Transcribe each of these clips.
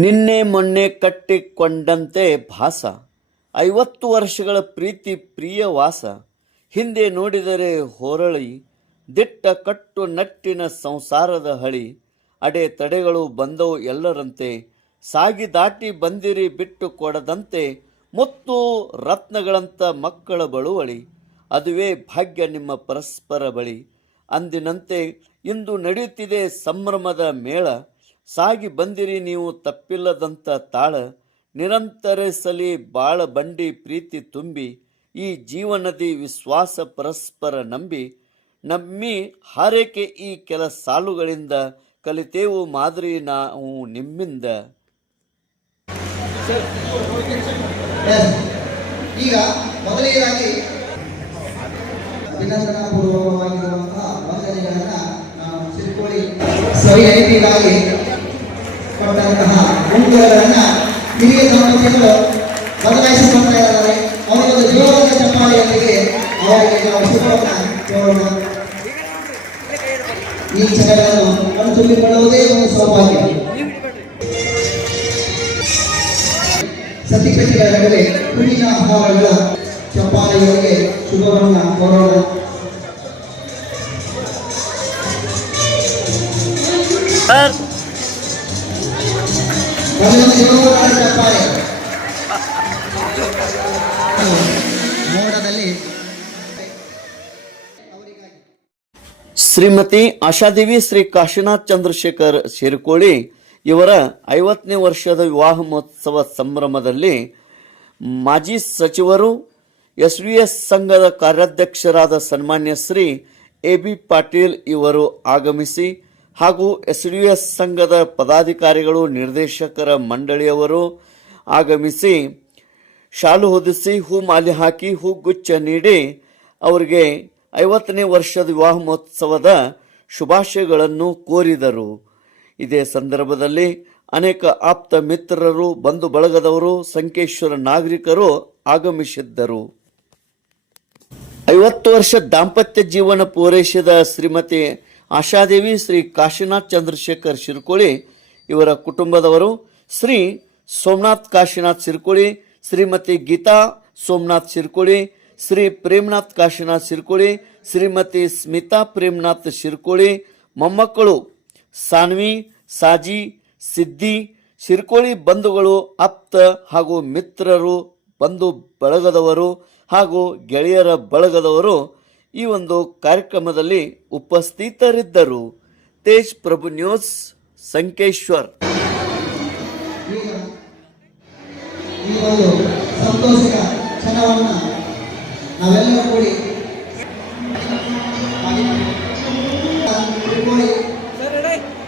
ನಿನ್ನೆ ಮೊನ್ನೆ ಕಟ್ಟಿಕೊಂಡಂತೆ ಭಾಸ 50 ವರ್ಷಗಳ ಪ್ರೀತಿ ಪ್ರಿಯ ವಾಸ ಹಿಂದೆ ನೋಡಿದರೆ ಹೊರಳಿ ದಿಟ್ಟ ಕಟ್ಟು ನಟ್ಟಿನ ಸಂಸಾರದ ಹಳಿ ಅಡೆ ತಡೆಗಳು ಬಂದವು ಎಲ್ಲರಂತೆ ಸಾಗಿ ದಾಟಿ ಬಂದಿರಿ ಬಿಟ್ಟು ಕೊಡದಂತೆ ಮುತ್ತು ರತ್ನಗಳಂತ ಮಕ್ಕಳ ಬಳುವಳಿ ಅದುವೇ ಭಾಗ್ಯ ನಿಮ್ಮ ಪರಸ್ಪರ ಬಳಿ ಅಂದಿನಂತೆ ಇಂದು ನಡೆಯುತ್ತಿದೆ ಸಂಭ್ರಮದ ಮೇಳ ಸಾಗಿ ಬಂದಿರಿ ನೀವು ತಪ್ಪಿಲ್ಲದಂಥ ತಾಳ ನಿರಂತರಿಸಲಿ ಬಾಳ ಬಂಡಿ ಪ್ರೀತಿ ತುಂಬಿ ಈ ಜೀವನದಿ ವಿಶ್ವಾಸ ಪರಸ್ಪರ ನಮ್ಮಿ ಹಾರೈಕೆ ಈ ಕೆಲ ಸಾಲುಗಳಿಂದ ಕಲಿತೇವು ಮಾದರಿ ನಾವು ನಿಮ್ಮಿಂದ. ಈಗ ಮೊದಲನೇದಾಗಿ ಅಭಿನಂದನಾಪೂರ್ವಕವಾಗಿರುವಂತಹ ವಂದನೆಗಳನ್ನು ನಾವು ಸಿರಿಕೋಳಿ ಸವಿನಯತೆಗಾಗಿ ಕೊಟ್ಟಂತಹ ಉಂಗುರಗಳನ್ನು ಹಿರಿಯ ದಂಪತಿಗಳು ಬದಲಾಯಿಸಿಕೊಳ್ತಾ ಇದ್ದಾರೆ. ಅವರಿಗೊಂದು ಜೀವನದ ಚಪ್ಪಾಳೆಯೊಂದಿಗೆ ಅವರಿಗೆ ನಾವು ಶುಭವನ್ನು ಕೋರೋಣ. ಈ ಕ್ಷಣಗಳನ್ನು ಕಣ್ತುಂಬಿಕೊಳ್ಳುವುದೇ ಒಂದು ಸೌಭಾಗ್ಯ. ಸತಿಕಟ್ಟಿಗಳ ನಡುವೆ ಹೂವಿನ ಹಾರಗಳ ಚಪ್ಪಾಳೆಯೊಂದಿಗೆ ಶುಭವನ್ನು ಕೋರೋಣ. ಶ್ರೀಮತಿ ಆಶಾದೇವಿ ಶ್ರೀ ಕಾಶಿನಾಥ್ ಚಂದ್ರಶೇಖರ್ ಶಿರಕೋಳಿ ಇವರ 50ನೇ ವರ್ಷದ ವಿವಾಹ ಮಹೋತ್ಸವ ಸಂಭ್ರಮದಲ್ಲಿ ಮಾಜಿ ಸಚಿವರು ಎಸ್ವಿಎಸ್ ಸಂಘದ ಕಾರ್ಯಾಧ್ಯಕ್ಷರಾದ ಸನ್ಮಾನ್ಯ ಶ್ರೀ ಎ.ಬಿ. ಪಾಟೀಲ್ ಇವರು ಆಗಮಿಸಿ ಹಾಗೂ ಎಸ್ಡಿಎಸ್ ಸಂಘದ ಪದಾಧಿಕಾರಿಗಳು ನಿರ್ದೇಶಕರ ಮಂಡಳಿಯವರು ಆಗಮಿಸಿ ಶಾಲು ಹೊದಿಸಿ ಹೂ ಮಾಲೆ ಹಾಕಿ ಹೂಗುಚ್ಛ ನೀಡಿ ಅವರಿಗೆ 50ನೇ ವರ್ಷದ ವಿವಾಹ ಮಹೋತ್ಸವದ ಶುಭಾಶಯಗಳನ್ನು ಕೋರಿದರು. ಇದೇ ಸಂದರ್ಭದಲ್ಲಿ ಅನೇಕ ಆಪ್ತ ಮಿತ್ರರು ಬಂಧು ಬಳಗದವರು ಸಂಕೇಶ್ವರ ನಾಗರಿಕರು ಆಗಮಿಸಿದ್ದರು. 50 ವರ್ಷ ದಾಂಪತ್ಯ ಜೀವನ ಪೂರೈಸಿದ ಶ್ರೀಮತಿ ಆಶಾದೇವಿ ಶ್ರೀ ಕಾಶಿನಾಥ್ ಚಂದ್ರಶೇಖರ್ ಶಿರಕೋಳಿ ಇವರ ಕುಟುಂಬದವರು ಶ್ರೀ ಸೋಮನಾಥ್ ಕಾಶಿನಾಥ್ ಶಿರಕೋಳಿ, ಶ್ರೀಮತಿ ಗೀತಾ ಸೋಮನಾಥ್ ಶಿರಕೋಳಿ, ಶ್ರೀ ಪ್ರೇಮನಾಥ್ ಕಾಶಿನಾಥ್ ಶಿರಕೋಳಿ, ಶ್ರೀಮತಿ ಸ್ಮಿತಾ ಪ್ರೇಮನಾಥ್ ಶಿರಕೋಳಿ, ಮೊಮ್ಮಕ್ಕಳು ಸಾನ್ವಿ, ಸಾಜಿ, ಸಿದ್ದಿ ಶಿರಕೋಳಿ, ಬಂಧುಗಳು ಆಪ್ತ ಹಾಗೂ ಮಿತ್ರರು, ಬಂಧು ಬಳಗದವರು ಹಾಗೂ ಗೆಳೆಯರ ಬಳಗದವರು ಈ ಒಂದು ಕಾರ್ಯಕ್ರಮದಲ್ಲಿ ಉಪಸ್ಥಿತರಿದ್ದರು. ತೇಜ್ ಪ್ರಭು ನ್ಯೂಸ್, ಸಂಕೇಶ್ವರ್. ಸಂತೋಷದ ಕ್ಷಣವನ್ನು ನಾವೆಲ್ಲರೂ ಕೂಡಿ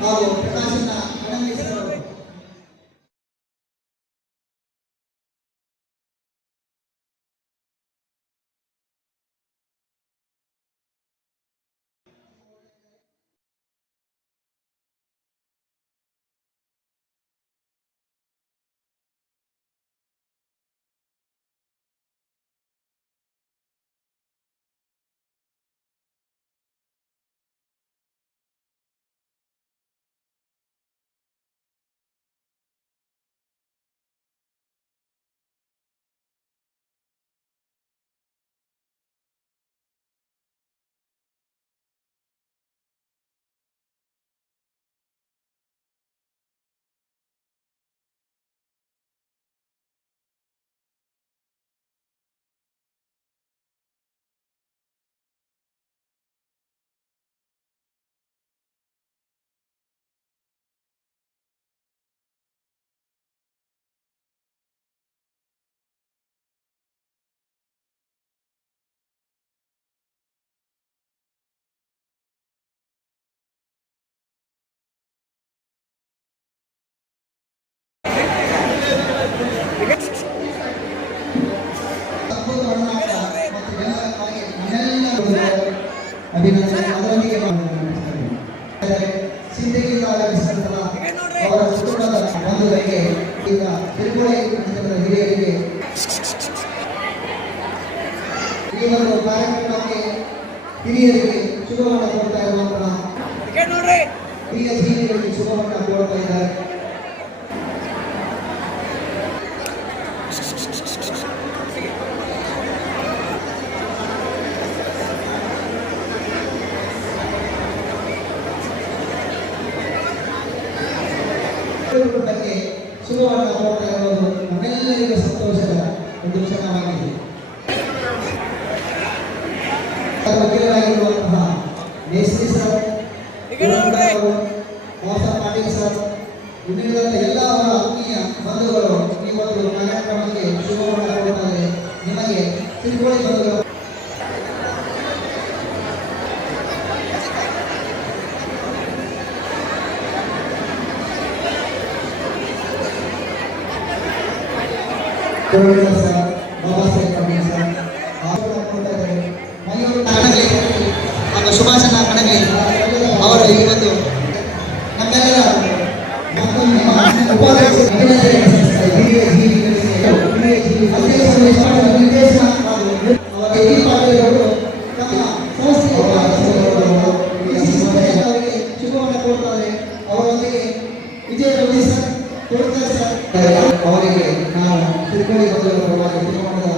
ಹಾಗೂ ಪ್ರಕಾಶನ ಅದರೊಂದಿಗೆ ಸಿಂಧಗಿಯಿಂದ ಆಗಮಿಸಿದಂತಹ ಅವರ ಕುಟುಂಬದ ಬಂಧುಗಳಿಗೆ ಈಗ ತಿರುಗುಳಿ ಹಿರಿಯರಿಗೆ ಈ ಒಂದು ಕಾರ್ಯಕ್ರಮಕ್ಕೆ ಹಿರಿಯರಿಗೆ ಶುಭವನ್ನು ಕೊಡ್ತಾ ಇರುವಂತಹ ಹಿರಿಯ ಜೀವಿಗಳಿಗೆ ಶುಭವನ್ನು ಕೋರ್ತಾ ಇದ್ದಾರೆ. ನೋಡ್ತಾ ಇರೋದು ನಮ್ಮೆಲ್ಲರಿಗೂ ಸಂತೋಷದ ಒಂದು ಕ್ಷಣವಾಗಿದೆ. ವಕೀಲರಾಗಿರುವಂತಹ ಮೇಸ್ತ್ರಿ ಸರ್, ಮೋಸ ಪಾಟೀಲ್ ಸರ್, ಇನ್ನುಳಿದಂತೆ ಎಲ್ಲ ಅವರ ಆತ್ಮೀಯ ಬಂಧುಗಳು ಈ ಒಂದು ಕಾರ್ಯಕ್ರಮಕ್ಕೆ ಶುಭವನ್ನು ಕೋರುತ್ತಾರೆ. ನಿಮಗೆ ತಿರುಗೋಳಿ ಬಂಧುಗಳು ಸರ್, ಬಾಬಾ ಸಾಹೇಬ್ ಪಾಟೀಲ್ ಸರ್, ಹಾಗೂ ಸುಭಾಷಣ ಕಣಗೆ ಅವರು ಈ ಒಂದು ನಮ್ಮೆಲ್ಲರ ಶುಭವನ್ನು ಕೋರುತ್ತಾರೆ. ಅವರೊಂದಿಗೆ ವಿಜಯ ರವಿ ಸರ್, ತೋಳ್ಕರ್ ಸರ್ ಅವರಿಗೆ ನಾವು ತಿರುಪತಿ ಬಂಧುಗಳ ಪರವಾಗಿ ತಿರುಮಣದ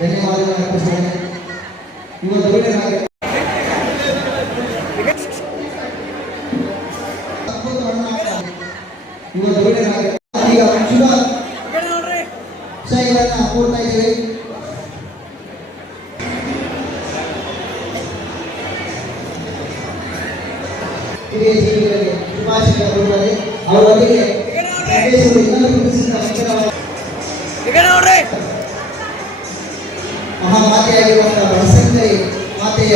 ಧನ್ಯವಾದಗಳನ್ನು ಅರ್ಪಿಸುತ್ತೇನೆ. ಇವತ್ತು ಧೂಳಿನಾಗೆ ಈಗ ಶುಭ ಶೈಲಿಯನ್ನು ಕೋರ್ತಾ ಇದ್ದೇವೆ. ಹಿರಿಯ ಜೀವಿಗಳಿಗೆ ಶುಭಾಶಯ ಕೋರುತ್ತಾರೆ. ಅವರೊಂದಿಗೆ ಮಹಾಮಾತೆಯಾಗಿರುವಂತಹ ಬಸಂತರಿ ಮಾತೆಯ